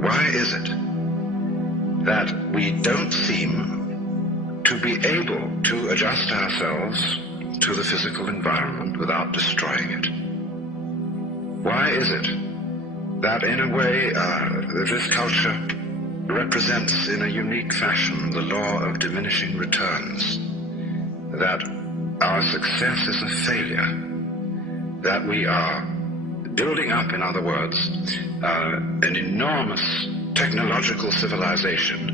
Why is it that we don't seem to be able to adjust ourselves to the physical environment without destroying it? Why is it that in a way this culture represents in a unique fashion the law of diminishing returns, that our success is a failure, that we are building up, in other words, an enormous technological civilization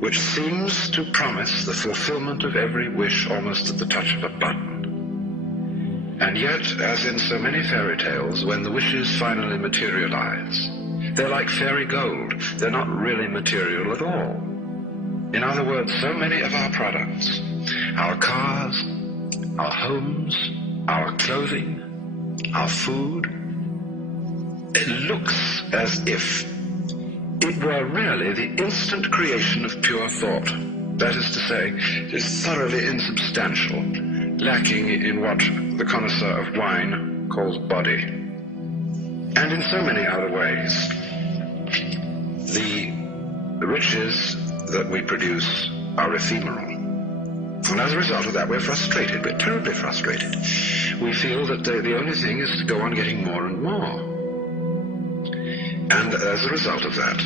which seems to promise the fulfillment of every wish almost at the touch of a button. And yet, as in so many fairy tales, when the wishes finally materialize, they're like fairy gold. They're not really material at all. In other words, so many of our products, our cars, our homes, our clothing, our food, it looks as if it were really the instant creation of pure thought. That is to say, it is thoroughly insubstantial, lacking in what the connoisseur of wine calls body. And in so many other ways, the riches that we produce are ephemeral. And as a result of that, we're frustrated. We're terribly frustrated. We feel that the only thing is to go on getting more and more. And as a result of that,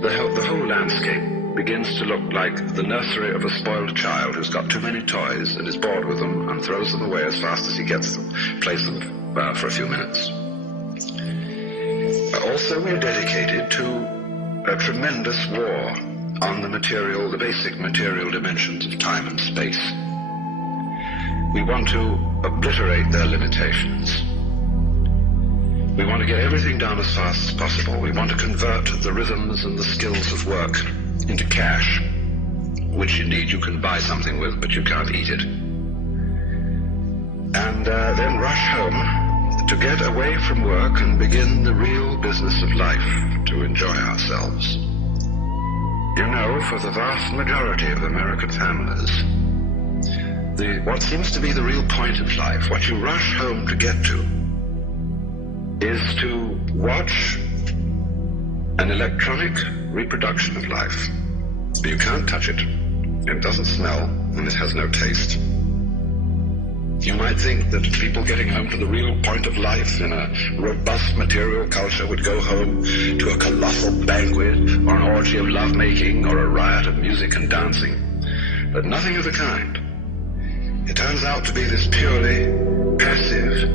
the whole landscape begins to look like the nursery of a spoiled child who's got too many toys and is bored with them and throws them away as fast as he gets them, plays them for a few minutes. Also, we're dedicated to a tremendous war on the basic material dimensions of time and space. We want to obliterate their limitations. We want to get everything done as fast as possible. We want to convert the rhythms and the skills of work into cash, which indeed you can buy something with, but you can't eat it. And then rush home to get away from work and begin the real business of life, to enjoy ourselves. You know, for the vast majority of American families, what seems to be the real point of life, what you rush home to get to, is to watch an electronic reproduction of life. You can't touch it, it doesn't smell, and it has no taste. You might think that people getting home to the real point of life in a robust material culture would go home to a colossal banquet or an orgy of lovemaking or a riot of music and dancing. But nothing of the kind. It turns out to be this purely passive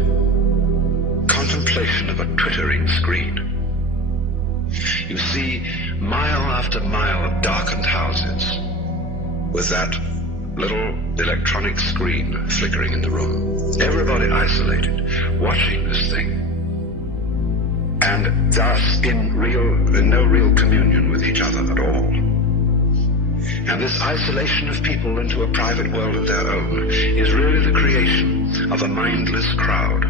contemplation of a twittering screen. You see mile after mile of darkened houses with that little electronic screen flickering in the room. Everybody isolated, watching this thing, and thus in no real communion with each other at all. And this isolation of people into a private world of their own is really the creation of a mindless crowd.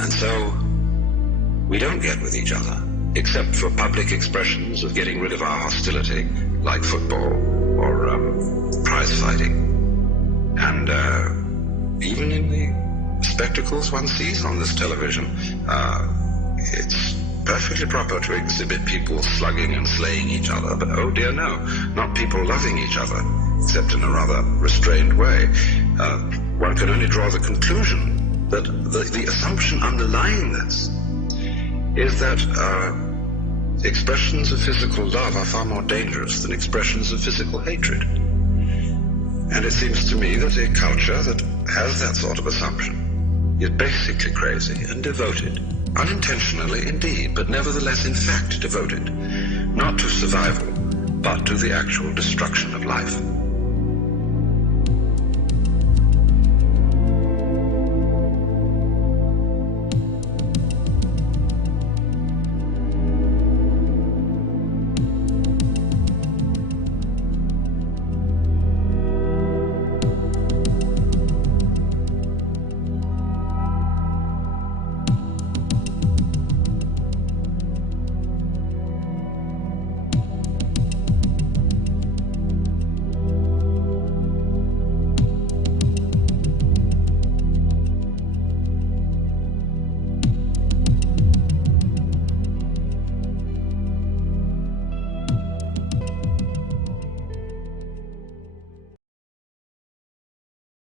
And so we don't get with each other, except for public expressions of getting rid of our hostility, like football or prize fighting. And even in the spectacles one sees on this television, it's perfectly proper to exhibit people slugging and slaying each other, but oh dear no, not people loving each other, except in a rather restrained way. One can only draw the conclusion that the assumption underlying this is that expressions of physical love are far more dangerous than expressions of physical hatred. And it seems to me that a culture that has that sort of assumption is basically crazy and devoted, unintentionally indeed, but nevertheless in fact devoted, not to survival, but to the actual destruction of life.